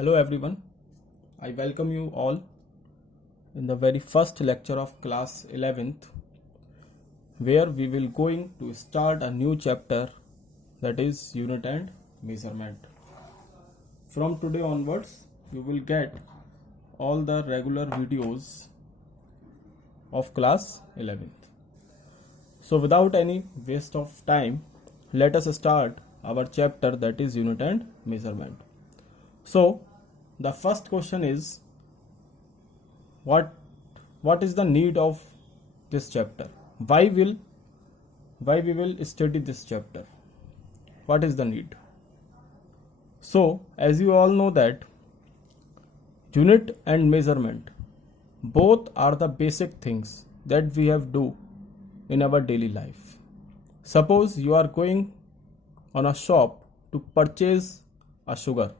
Hello everyone, I welcome you all in the very first lecture of class 11th where we will going to start a new chapter, that is unit and measurement. From today onwards you will get all the regular videos of class 11th. So without any waste of time, let us start our chapter, that is unit and measurement. So the first question is, what is the need of this chapter? Why we will study this chapter? What is the need? So as you all know that unit and measurement both are the basic things that we have do in our daily life. Suppose you are going on a shop to purchase a sugar.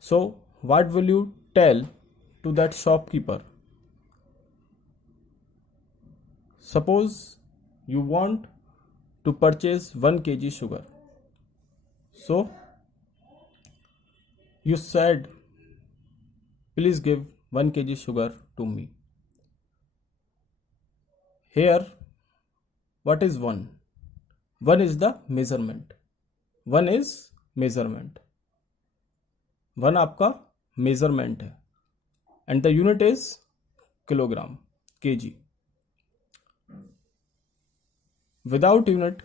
So what will you tell to that shopkeeper? Suppose you want to purchase 1 kg sugar. So you said, please give 1 kg sugar to me. Here, what is 1? 1 is the measurement. 1 is measurement. 1 आपका measurement है. And the unit is kilogram, kg. Without unit,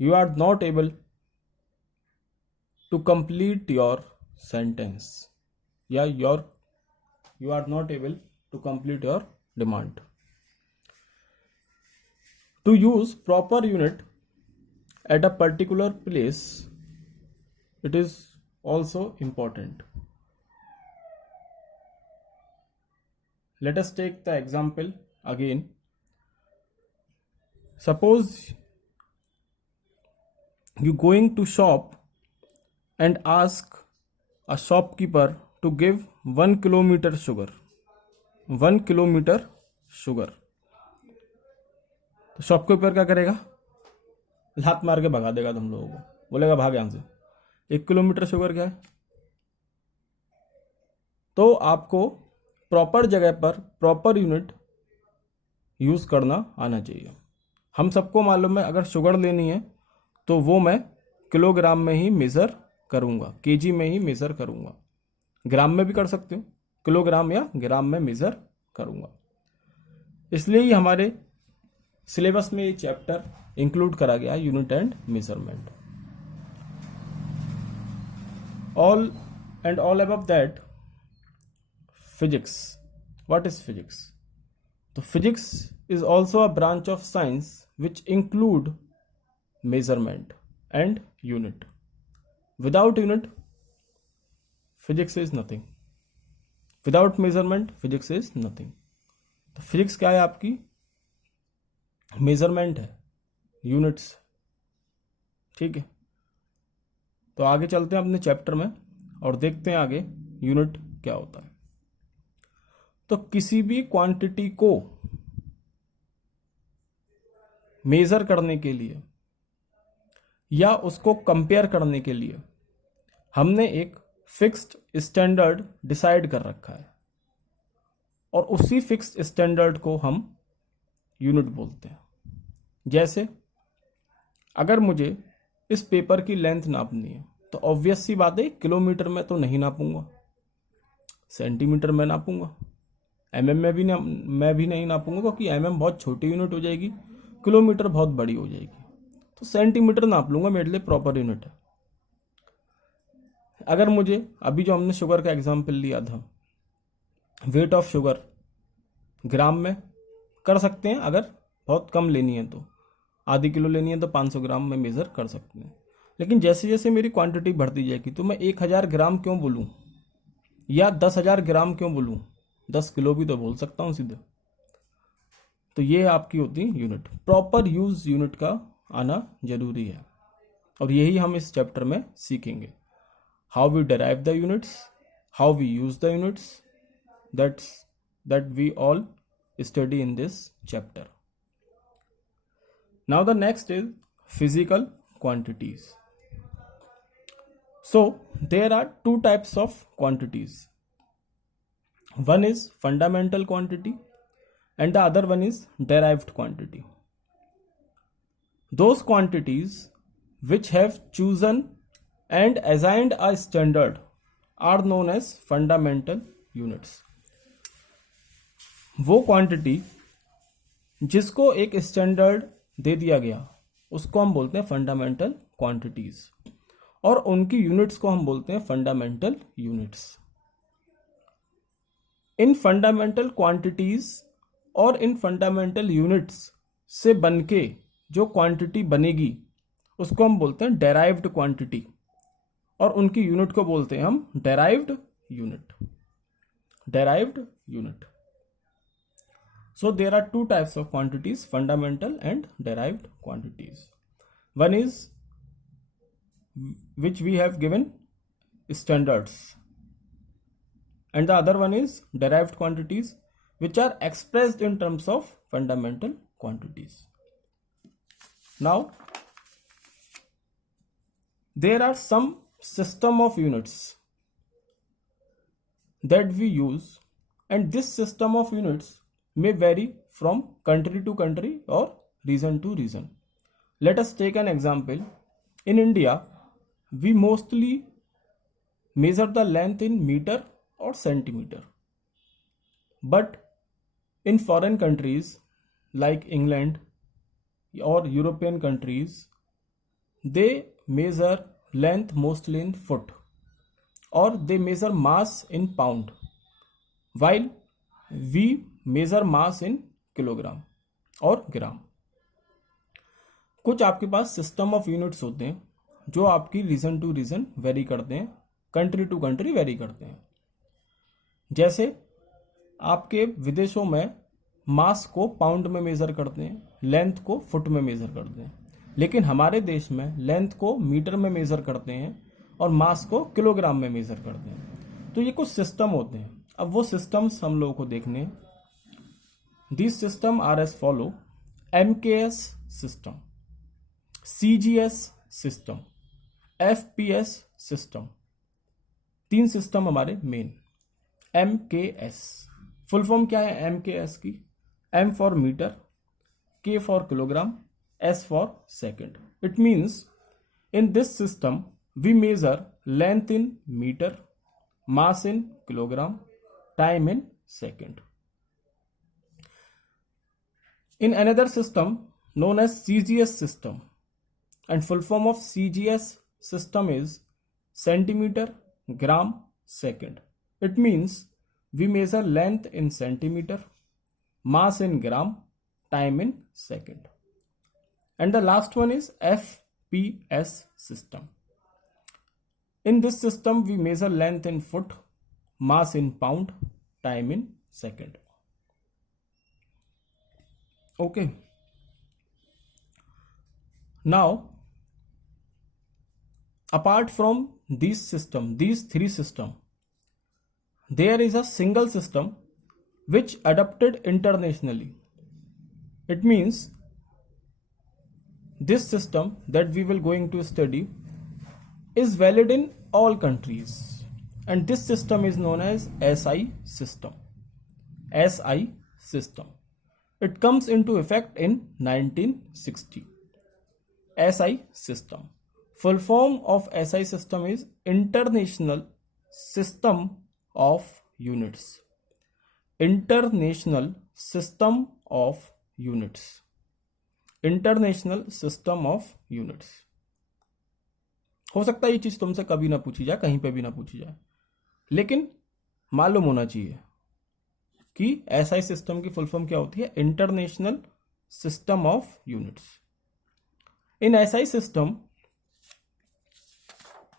you are not able to complete your sentence. Yeah, you are not able to complete your demand. To use proper unit at a particular place, it is also important. Let us take the example again. Suppose you going to shop and ask a shopkeeper to give 1 kilometer sugar. 1 kilometer sugar. तो shopkeeper क्या करेगा? लात मार के भगा देगा तुम लोगों को, बोलेगा भाग यहाँ से. 1 किलोमीटर शुगर क्या है? तो आपको प्रॉपर जगह पर प्रॉपर यूनिट यूज करना आना चाहिए. हम सबको मालूम है अगर शुगर लेनी है तो वो मैं किलोग्राम में ही मेज़र करूंगा, केजी में ही मेज़र करूंगा. ग्राम में भी कर सकते हो, किलोग्राम या ग्राम में मेज़र करूंगा. इसलिए ही हमारे सिलेबस में ये चैप्टर इंक्लूड करा गया unit and measurement. All above that, physics. What is physics? So physics is also a branch of science which include measurement and unit. Without unit, physics is nothing. Without measurement, physics is nothing. तो physics क्या है आपकी? Measurement है, units. ठीक है, तो आगे चलते हैं अपने चैप्टर में और देखते हैं आगे यूनिट क्या होता है. तो किसी भी क्वांटिटी को मेजर करने के लिए या उसको कंपेयर करने के लिए हमने एक फिक्स्ड स्टैंडर्ड डिसाइड कर रखा है और उसी फिक्स्ड स्टैंडर्ड को हम यूनिट बोलते हैं. जैसे अगर मुझे इस पेपर की लेंथ नापनी है तो ऑब्वियस सी बात है, किलोमीटर में तो नहीं नापूंगा, सेंटीमीटर में नापूंगा. एमएम में भी मैं भी नहीं नापूंगा क्योंकि एमएम बहुत छोटी यूनिट हो जाएगी, किलोमीटर बहुत बड़ी हो जाएगी. तो सेंटीमीटर नाप लूंगा, मेरे लिए प्रॉपर यूनिट है. अगर मुझे अभी जो हमने शुगर का एग्जाम्पल लिया था, वेट ऑफ शुगर ग्राम में कर सकते हैं. अगर बहुत कम लेनी है तो आधी किलो लेनी है तो 500 ग्राम में मेज़र कर सकते हैं. लेकिन जैसे जैसे मेरी क्वांटिटी बढ़ती जाएगी तो मैं 1000 ग्राम क्यों बोलूँ या 10,000 ग्राम क्यों बोलूँ, 10 किलो भी तो बोल सकता हूँ सीधे. तो ये आपकी होती है यूनिट. प्रॉपर यूज यूनिट का आना जरूरी है और यही हम इस चैप्टर में सीखेंगे. How we derive the units, how we use the units, that we all study in this chapter. Now the next is physical quantities. So there are two types of quantities. One is fundamental quantity and the other one is derived quantity. Those quantities which have chosen and assigned a standard are known as fundamental units. वो quantity जिसको एक standard दे दिया गया उसको हम बोलते हैं fundamental quantities, और उनकी यूनिट्स को हम बोलते हैं फंडामेंटल यूनिट्स. इन फंडामेंटल क्वांटिटीज और इन फंडामेंटल यूनिट्स से बनके जो क्वांटिटी बनेगी उसको हम बोलते हैं डेराइव्ड क्वांटिटी, और उनकी यूनिट को बोलते हैं हम derived unit. Derived unit. So there are two types of quantities, fundamental and derived quantities. One is which we have given standards, and the other one is derived quantities which are expressed in terms of fundamental quantities. Now there are some system of units that we use, and this system of units may vary from country to country or region to region. Let us take an example. In India, we mostly measure the length in meter or centimeter. But in foreign countries like England or European countries, they measure length mostly in foot, or they measure mass in pound, while we measure mass in kilogram और gram. कुछ आपके पास system of units होते हैं जो आपकी reason to reason very करते हैं, country to country very करते हैं. जैसे आपके विदेशों में मास को पाउंड में मेजर करते हैं, लेंथ को फुट में मेजर करते हैं, लेकिन हमारे देश में लेंथ को मीटर में मेजर करते हैं और मास को किलोग्राम में मेजर करते हैं. तो ये कुछ सिस्टम होते हैं. अब वो सिस्टम्स हम लोगों को देखने. These systems are as follow: MKS system, CGS system, FPS system. तीन सिस्टम हमारे मेन. MKS फुल फॉर्म क्या है MKS की? M for metre, K for kilogram, S for second. It means in this system we measure length in metre, mass in kilogram, time in second. In another system known as CGS system, and full form of CGS system is centimeter, gram, second. It means we measure length in centimeter, mass in gram, time in second. And the last one is FPS system. In this system we measure length in foot, mass in pound, time in second. Okay. Now, apart from these three systems, there is a single system which adopted internationally. It means this system that we will going to study is valid in all countries, and this system is known as SI system. SI system. It comes into effect in 1960. SI system. Full form of SI system is International System of Units. International System of Units. International System of Units. हो सकता है ये चीज तुमसे कभी ना पूछी जाए, कहीं पे भी ना पूछी जाए, लेकिन मालूम होना चाहिए कि एसआई सिस्टम की फुल फॉर्म क्या होती है? International system of units. In SI system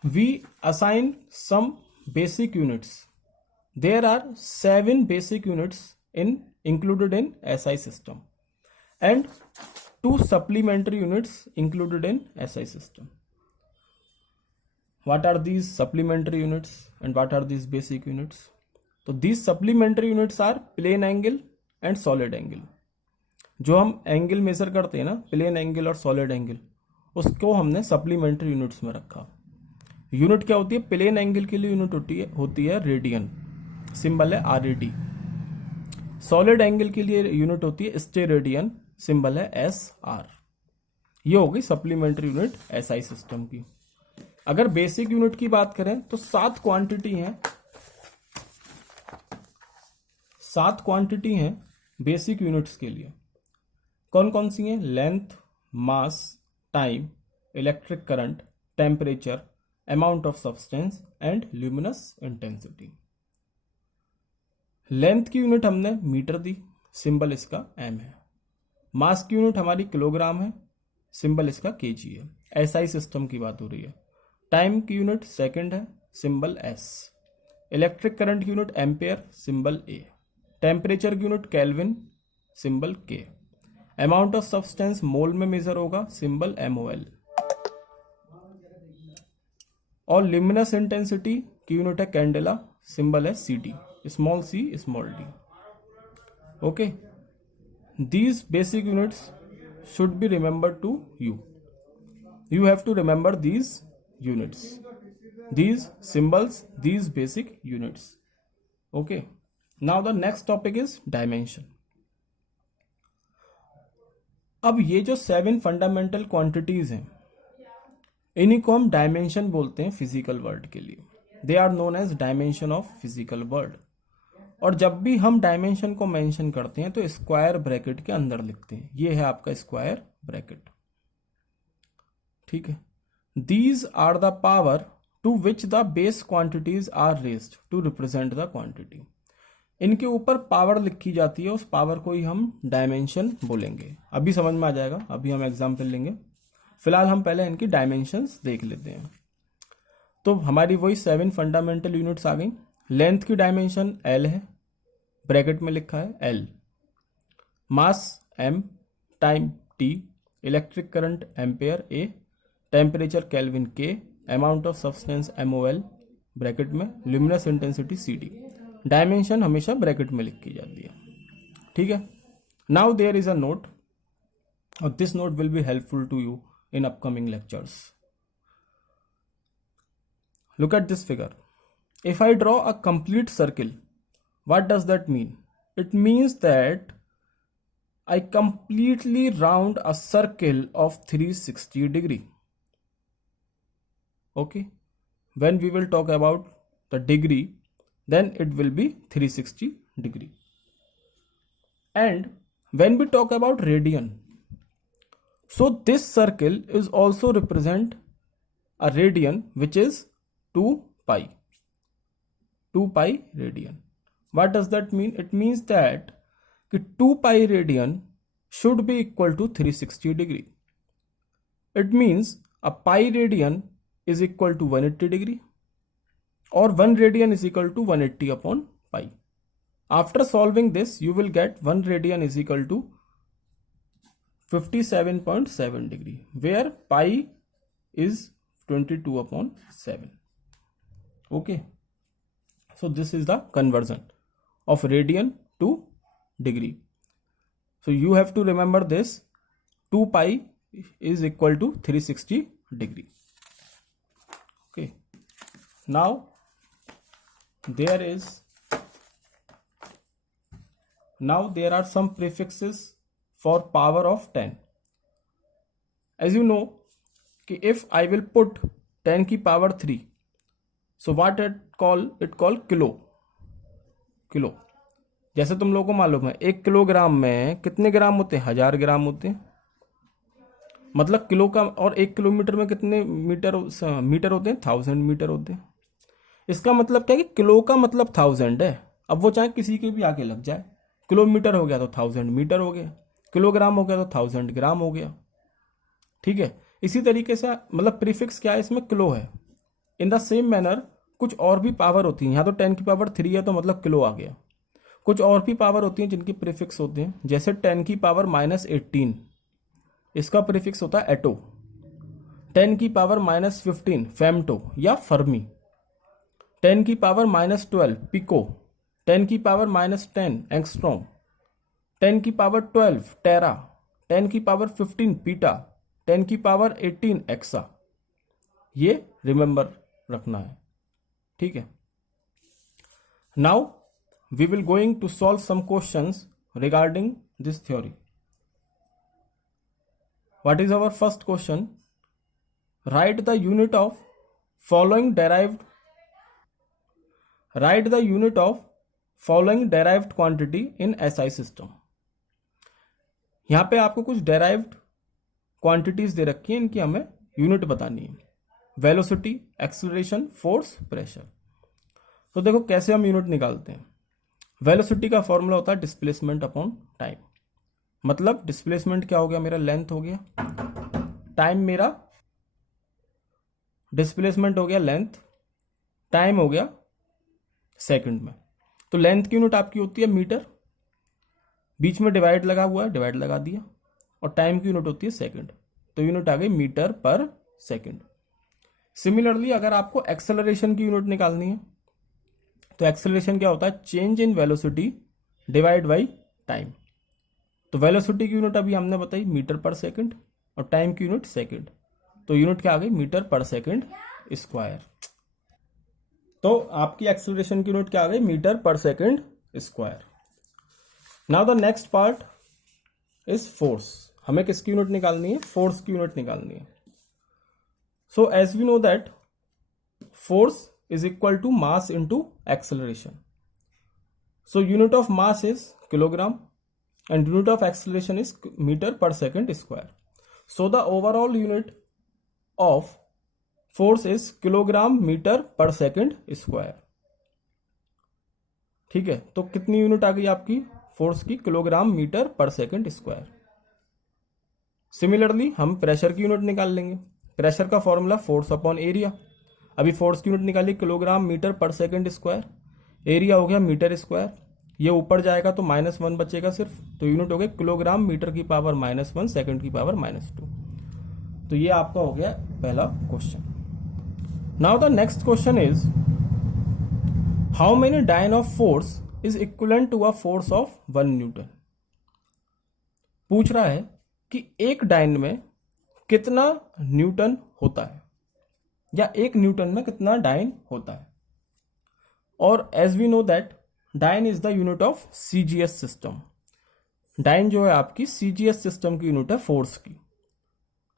we assign some basic units. There are 7 basic units included in SI system and 2 supplementary units included in SI system. What are these supplementary units and what are these basic units? तो these supplementary units are plane angle and solid angle. जो हम angle measure करते हैं ना, plane angle और solid angle, उसको हमने supplementary units में रखा. यूनिट क्या होती है? प्लेन एंगल के लिए यूनिट होती है रेडियन, सिंबल है RAD। सॉलिड एंगल के लिए यूनिट होती है स्टेरेडियन, सिंबल है SR। ये हो गई सप्लीमेंट्री यूनिट SI सिस्टम की। अगर बेसिक यूनिट की बात करें तो 7 क्वांटिटी हैं, 7 क्वांटिटी हैं बेसिक यूनिट्स के लिए। कौन कौन सी हैं? Length, mass, time, electric current, temperature, amount of substance and luminous intensity. Length की यूनिट हमने मीटर दी, सिंबल इसका M है। मास की यूनिट हमारी किलोग्राम है, सिंबल इसका kg है। SI सिस्टम की बात हो रही है। टाइम की यूनिट सेकंड है, सिंबल S। इलेक्ट्रिक करंट की unit ampere, symbol A। Temperature की unit kelvin, symbol K। Amount of substance mole में मेजर होगा, सिंबल MOL। और ल्यूमिनस इंटेंसिटी की यूनिट है कैंडेला, सिंबल है CD, small c small d। Okay, these basic units should be remembered to you. You have to remember these units, these symbols, these basic units. Okay, now the next topic is dimension. अब ये जो 7 fundamental quantities हैं, इन्हीं को हम dimension बोलते हैं physical world के लिए। They are known as dimension of physical world. और जब भी हम डायमेंशन को मेंशन करते हैं तो स्क्वायर ब्रैकेट के अंदर लिखते हैं। ये है आपका स्क्वायर ब्रैकेट, ठीक है। These are the power to which the base quantities are raised to represent the quantity. इनके ऊपर पावर लिखी जाती है, उस पावर को ही हम डायमेंशन बोलेंगे। अभी समझ में आ जाएगा, अभी हम एग्जाम्पल लेंगे। फिलहाल हम पहले इनकी डायमेंशंस देख लेते हैं। तो हमारी वही 7 फंडामेंटल यूनिट्स आ गई। लेंथ की डायमेंशन L है, ब्रैकेट में लिखा है L। Mass M, time T, electric current ampere A, temperature kelvin K, amount of substance MOL, bracket में, ल्यूमिनस इंटेंसिटी CD। डायमेंशन हमेशा ब्रैकेट में लिखी जाती है, ठीक है। Now there is a note, और this note will be helpful to you in upcoming lectures. Look at this figure. If I draw a complete circle, what does that mean? It means that I completely round a circle of 360 degree. Okay. When we will talk about the degree, then it will be 360 degree. And when we talk about radian, so this circle is also represent a radian, which is 2 pi. 2 pi radian. What does that mean? It means that 2 pi radian should be equal to 360 degree. It means a pi radian is equal to 180 degree, or 1 radian is equal to 180 upon pi. After solving this, you will get 1 radian is equal to 57.7 degree, where pi is 22 upon 7. Okay, so this is the conversion of radian to degree. So you have to remember this, 2 pi is equal to 360 degree. Okay, now there are some prefixes for power of 10. As you know, if I will put 10 की power 3, so what it call kilo. जैसे तुम लोगों को मालूम है 1 kilogram में कितने ग्राम होते हैं? 1000 ग्राम होते हैं। मतलब किलो का, और 1 किलोमीटर में कितने मीटर होते हैं? 1000 मीटर होते हैं। इसका मतलब क्या है कि किलो का मतलब 1000 है। अब वो चाहे किसी के भी आगे लग जाए, किलोमीटर हो गया तो 1000 मीटर हो गया, किलोग्राम हो गया तो 1000 ग्राम हो गया, ठीक है। इसी तरीके से मतलब प्रीफिक्स क्या है इसमें? किलो है। इन द सेम मैनर कुछ और भी पावर होती है। यहाँ तो 10 की पावर 3 है तो मतलब किलो आ गया। कुछ और भी पावर होती हैं जिनकी प्रीफिक्स होते हैं, जैसे 10 की पावर -18, इसका प्रीफिक्स होता है एटो। 10 की पावर -15 फेम्टो या फर्मी। 10 की पावर -12 पिको। 10 की पावर -10 एंगस्ट्रॉम। 10 की पावर 12 टेरा। 10 की पावर 15 पीटा। 10 की पावर 18 एक्सा। ये रिमेंबर रखना है, ठीक है। Now we will going to solve some questions regarding this theory. What is our first question? Write the unit of following derived quantity in SI system. यहां पे आपको कुछ डेराइव्ड क्वांटिटीज दे रखी है, इनकी हमें यूनिट बतानी है। Velocity, acceleration, force, pressure. तो देखो कैसे हम यूनिट निकालते हैं। वेलोसिटी का फॉर्मूला होता है डिस्प्लेसमेंट अपॉन टाइम। मतलब डिस्प्लेसमेंट क्या हो गया मेरा, लेंथ हो गया, टाइम मेरा डिस्प्लेसमेंट हो गया लेंथ, टाइम हो गया सेकंड में। तो लेंथ की यूनिट आपकी होती है मीटर, बीच में डिवाइड लगा हुआ है, डिवाइड लगा दिया, और टाइम की यूनिट होती है सेकंड, तो यूनिट आ गई मीटर पर सेकंड। सिमिलरली अगर आपको एक्सेलरेशन की यूनिट निकालनी है तो एक्सेलरेशन क्या होता है, change in velocity divide by time. तो वेलोसिटी की यूनिट अभी हमने बताई मीटर पर सेकंड, और टाइम की यूनिट सेकंड, तो यूनिट क्या आ गई, मीटर पर सेकंड स्क्वायर। तो आपकी एक्सेलरेशन की यूनिट क्या आ गई, मीटर पर second square. Now the next part is force. हमें किसकी यूनिट निकालनी है, फोर्स की यूनिट निकालनी है। So as we know that force is equal to mass into acceleration. So unit of mass is kilogram and unit of acceleration is meter per second square. So the overall unit of force is kilogram meter per second square. ठीक है, तो कितनी unit आ गई आपकी force की, kilogram metre पर second square. Similarly हम pressure की यूनिट निकाल लेंगे। प्रेशर का फॉर्मूला फोर्स अपॉन एरिया। अभी फोर्स की यूनिट निकाली किलोग्राम मीटर पर सेकंड स्क्वायर, एरिया हो गया मीटर स्क्वायर, ये ऊपर जाएगा तो -1 बचेगा सिर्फ, तो यूनिट हो गया किलोग्राम मीटर की पावर -1 सेकंड की पावर -2। तो ये आपका हो गया पहला question. Now the next question is how many dyne of force is equivalent to a force of 1 newton. पूछ रहा है कि एक डायन में कितना न्यूटन होता है, या एक न्यूटन में कितना डाइन होता है। और as we know that dyne is the unit of CGS system. Dyne जो है आपकी सीजीएस सिस्टम की यूनिट है फोर्स की।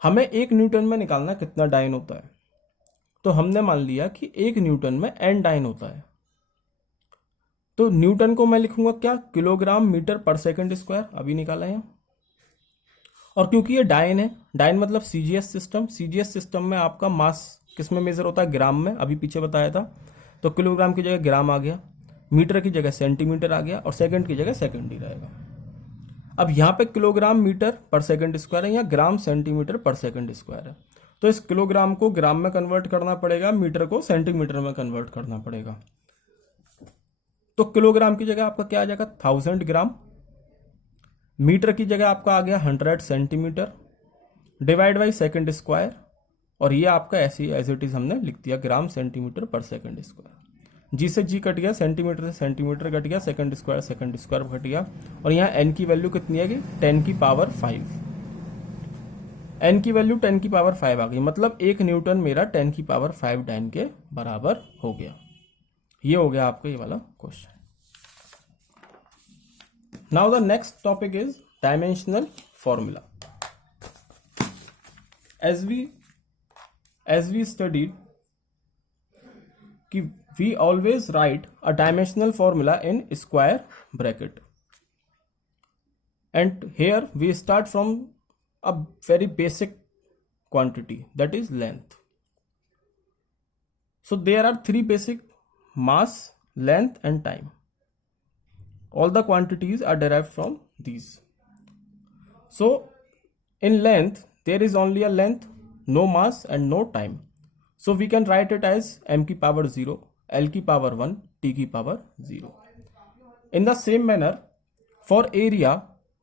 हमें एक न्यूटन में निकालना कितना डाइन होता है, तो हमने मान लिया कि एक न्यूटन में n डाइन होता है। तो न्यूटन को मैं लिखूंगा क्या, किलोग्राम मीटर पर सेकंड स्क्वायर, अभी निकाला है। और क्योंकि ये डाइन है, डाइन मतलब सीजीएस सिस्टम, सीजीएस सिस्टम में आपका मास किस में मेजर होता है, ग्राम में, अभी पीछे बताया था। तो किलोग्राम की जगह ग्राम आ गया, मीटर की जगह सेंटीमीटर आ गया, और सेकंड की जगह सेकंड ही रहेगा। अब यहाँ पे किलोग्राम मीटर पर सेकंड स्क्वायर है, या ग्राम सेंटीमीटर पर सेकंड स्क्वायर है, तो इस किलोग्राम को ग्राम में कन्वर्ट करना पड़ेगा, मीटर को सेंटीमीटर में कन्वर्ट करना पड़ेगा। तो किलोग्राम की जगह आपका क्या आ जाएगा, 1000 ग्राम, मीटर की जगह आपका आ गया 100 centimetre, divide by second square, और ये आपका ऐसे एज इट इज हमने लिख दिया ग्राम सेंटीमीटर पर सेकंड स्क्वायर। जी से जी कट गया, सेंटीमीटर से सेंटीमीटर कट गया, सेकंड स्क्वायर कट गया, और यहाँ एन की वैल्यू कितनी है, 10 की पावर 5। एन की वैल्यू 10 की पावर 5 आ गई, मतलब एक न्यूटन मेरा 10 की पावर 5 डाइन के बराबर हो गया। ये हो गया आपका ये वाला question. Now the next topic is dimensional formula. As we studied कि we always write a dimensional formula in square bracket, and here we start from a very basic quantity, that is length. So there are three basic: mass, length and time. All the quantities are derived from these. So in length there is only a length, no mass and no time. So we can write it as m की power 0, l की power 1, t की power 0. In the same manner, for area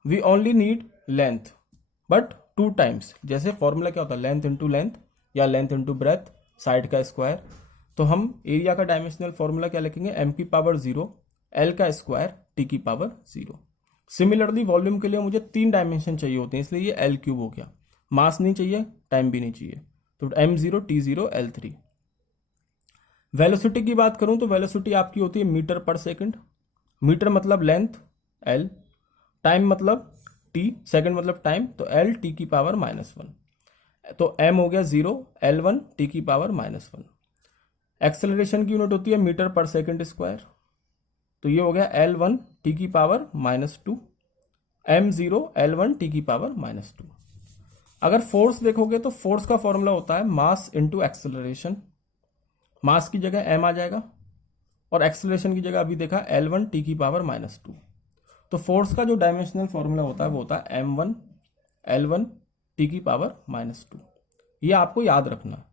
we only need length but 2 times. जैसे formula क्या होता है, length into length या length into breadth, side का square. तो हम एरिया का डायमेंशनल फॉर्मूला क्या लिखेंगे, m की पावर 0, l का स्क्वायर, t की पावर 0। सिमिलरली वॉल्यूम के लिए मुझे 3 डायमेंशन चाहिए होते हैं, इसलिए ये l क्यूब हो गया। मास नहीं चाहिए, टाइम भी नहीं चाहिए, तो m0, t0, l3। वेलोसिटी की बात करूं तो वेलोसिटी आपकी होती है मीटर पर सेकंड। मीटर मतलब लेंथ एल, टाइम मतलब टी, सेकंड मतलब टाइम, तो एल टी की पावर -1, तो एम हो गया 0, L1 टी की पावर -1। एक्सेलरेशन की यूनिट होती है मीटर पर सेकंड स्क्वायर, तो ये हो गया L1 टी की पावर -2, m0 L1 टी की पावर -2। अगर फोर्स देखोगे तो फोर्स का फॉर्मूला होता है मास इंटू एक्सेलरेशन। मास की जगह m आ जाएगा और एक्सेलरेशन की जगह अभी देखा L1 टी की पावर -2। तो फोर्स का जो डायमेंशनल फॉर्मूला होता है वो होता है m1 L1 टी की पावर -2। ये आपको याद रखना,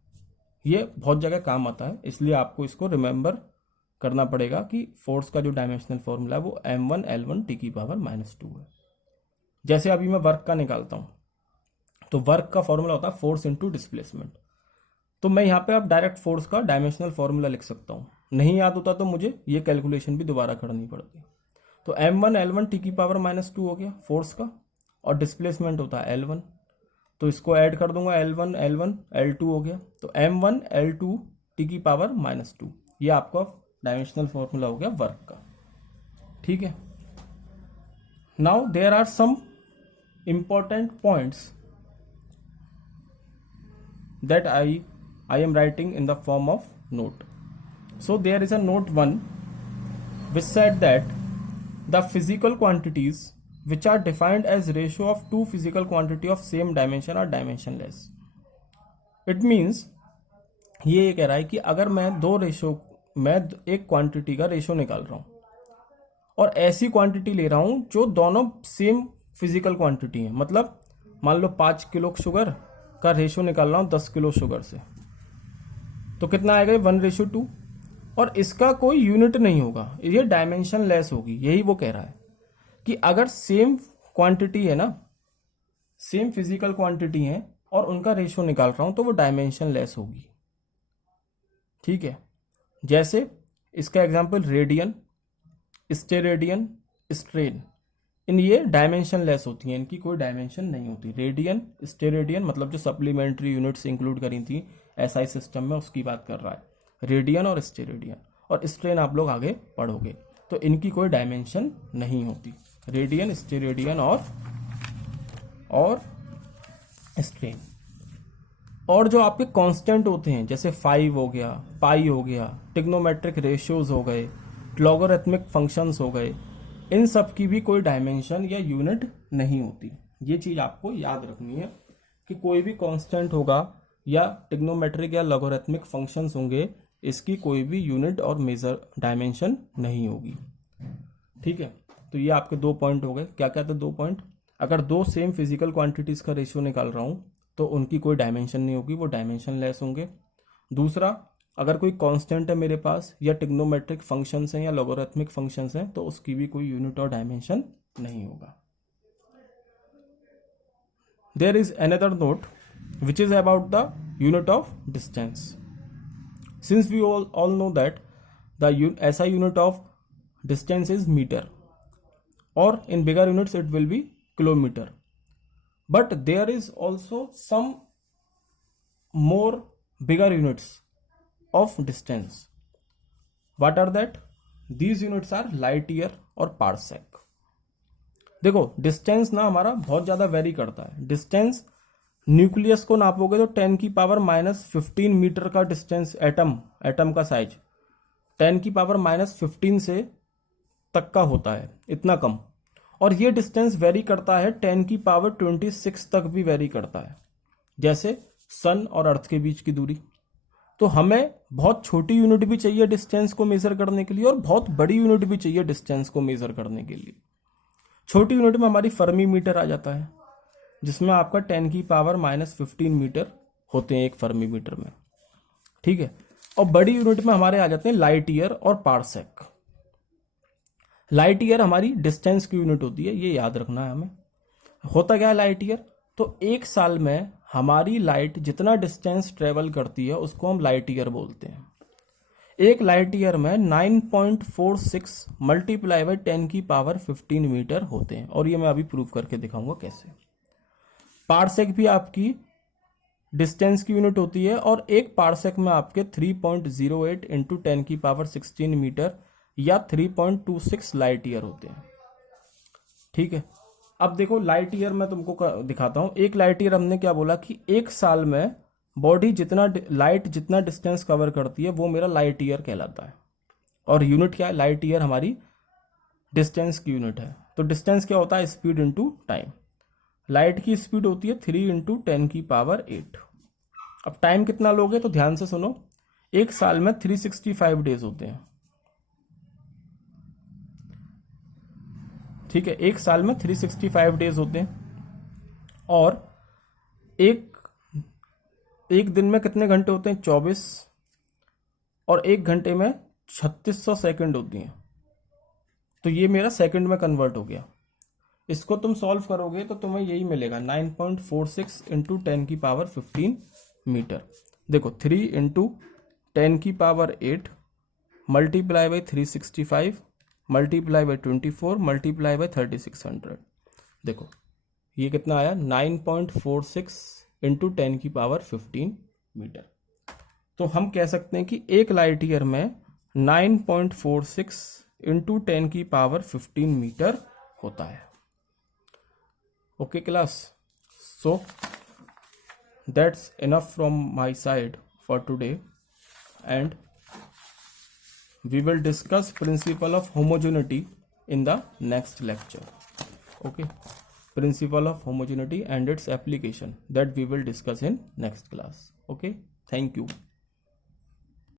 ये बहुत जगह काम आता है, इसलिए आपको इसको रिमेंबर करना पड़ेगा कि फोर्स का जो डायमेंशनल फॉर्मूला है वो m1 L1 टी की पावर -2 है। जैसे अभी मैं वर्क का निकालता हूं, तो वर्क का फॉर्मूला होता है फोर्स इंटू डिस्प्लेसमेंट। तो मैं यहाँ पे अब डायरेक्ट फोर्स का डायमेंशनल फॉर्मूला लिख सकता हूँ, नहीं याद होता तो मुझे ये कैलकुलेशन भी दोबारा करनी पड़ती। तो m1 L1 टी की पावर -2 हो गया फोर्स का, और डिस्प्लेसमेंट होता है L1, तो इसको ऐड कर दूंगा L1 L1 L2 हो गया, तो m1 L2 टी की पावर -2। ये आपका डायमेंशनल फॉर्मूला हो गया वर्क का। ठीक है, now there are some important points that I am writing in the form of note. So there is a note 1 which said that the physical quantities which are defined as ratio of two physical quantity of same dimension are dimensionless. It means ये कह रहा है कि अगर मैं मैं एक quantity का रेशो निकाल रहा हूँ और ऐसी क्वांटिटी ले रहा हूँ जो दोनों सेम फिजिकल क्वांटिटी है, मतलब मान लो 5 किलो शुगर का रेशो निकाल रहा हूँ 10 किलो शुगर से, तो कितना आएगा 1:2, और इसका कोई यूनिट नहीं होगा, ये डायमेंशन लेस होगी। यही वो कह रहा है कि अगर सेम क्वांटिटी है ना, सेम फिजिकल क्वांटिटी है और उनका रेशो निकाल रहा हूं तो वो डायमेंशन लेस होगी। ठीक है, जैसे इसका एग्जांपल रेडियन, स्टेरेडियन, स्ट्रेन, इन ये डायमेंशन लेस होती हैं, इनकी कोई डायमेंशन नहीं होती। रेडियन, स्टेरेडियन मतलब जो सप्लीमेंट्री यूनिट्स इंक्लूड करी थी एसआई सिस्टम में उसकी बात कर रहा है, रेडियन और स्टेरेडियन, और स्ट्रेन आप लोग आगे पढ़ोगे, तो इनकी कोई डायमेंशन नहीं होती, रेडियन, स्टेरेडियन और स्ट्रेन। और जो आपके कांस्टेंट होते हैं जैसे 5 हो गया, पाई हो गया, ट्रिग्नोमेट्रिक रेशियोज हो गए, लॉगरिथमिक फंक्शंस हो गए, इन सब की भी कोई डायमेंशन या यूनिट नहीं होती। ये चीज आपको याद रखनी है कि कोई भी कांस्टेंट होगा या ट्रिग्नोमेट्रिक या लॉगरिथमिक फंक्शंस होंगे, इसकी कोई भी यूनिट और मेजर डायमेंशन नहीं होगी। ठीक है, तो ये आपके 2 पॉइंट हो गए। क्या क्या थे 2 पॉइंट? अगर 2 सेम फिजिकल क्वांटिटीज का रेशियो निकाल रहा हूं तो उनकी कोई डायमेंशन नहीं होगी, वो डायमेंशन लेस होंगे। दूसरा, अगर कोई कांस्टेंट है मेरे पास या ट्रिग्नोमेट्रिक फंक्शंस हैं या लॉगरिथमिक फंक्शंस हैं तो उसकी भी कोई यूनिट और डायमेंशन नहीं होगा। There is another note which is about the unit of distance. Since we all know that the SI unit of distance is meter, or in bigger units it will be kilometer, but there is also some more bigger units of distance. What are that? These units are light year और parsec. देखो distance ना हमारा बहुत ज्यादा very करता है। Distance nucleus को नापोगे तो 10 की पावर -15 मीटर का डिस्टेंस, एटम का साइज 10 की पावर -15 से तक का होता है, इतना कम। और ये डिस्टेंस वेरी करता है 10 की पावर 26 तक भी वेरी करता है, जैसे सन और अर्थ के बीच की दूरी। तो हमें बहुत छोटी यूनिट भी चाहिए डिस्टेंस को मेजर करने के लिए और बहुत बड़ी यूनिट भी चाहिए डिस्टेंस को मेजर करने के लिए। छोटी यूनिट में हमारी फर्मी मीटर आ जाता है, जिसमें आपका 10 की पावर -15 मीटर होते हैं एक फर्मी मीटर में। ठीक है, और बड़ी यूनिट में हमारे आ जाते हैं लाइट ईयर और पारसेक। लाइट ईयर हमारी डिस्टेंस की यूनिट होती है, ये याद रखना है हमें। होता क्या है लाइट ईयर? तो एक साल में हमारी लाइट जितना डिस्टेंस ट्रेवल करती है उसको हम लाइट ईयर बोलते हैं। एक लाइट ईयर में 9.46 मल्टीप्लाई बाय 10 की पावर 15 मीटर होते हैं, और ये मैं अभी प्रूव करके दिखाऊंगा कैसे। पारसेक भी आपकी डिस्टेंस की यूनिट होती है, और एक पार्सेक में आपके 3.08 इंटू 10⁻16 मीटर या 3.26 लाइट ईयर होते हैं। ठीक है, अब देखो लाइट ईयर मैं तुमको दिखाता हूँ। एक लाइट ईयर हमने क्या बोला कि एक साल में बॉडी जितना डिस्टेंस कवर करती है वो मेरा लाइट ईयर कहलाता है। और यूनिट क्या है? लाइट ईयर हमारी डिस्टेंस की यूनिट है। तो डिस्टेंस क्या होता है? Speed into time. लाइट की स्पीड होती है 3 इंटू 10⁸8। अब टाइम कितना लोगे तो ध्यान से सुनो। एक साल में 365 डेज होते हैं। ठीक है, एक साल में 365 डेज होते हैं। और एक दिन में कितने घंटे होते हैं? 24। और एक घंटे में 3600 सेकंड होती हैं। तो ये मेरा सेकंड में कन्वर्ट हो गया। इसको तुम सॉल्व करोगे तो तुम्हें यही मिलेगा 9.46 इंटू 10⁻15 मीटर। देखो 3 into 10⁸8 multiply by 365 multiply by 24 multiply by 3600। देखो ये कितना आया? 9.46 इंटू 10⁻15 मीटर। तो हम कह सकते हैं कि एक लाइट ईयर में 9.46 इंटू 10⁻15 मीटर होता है। Okay class, so that's enough from my side for today, and we will discuss principle of homogeneity in the next lecture. Okay, principle of homogeneity and its application, that we will discuss in next class. Okay, thank you.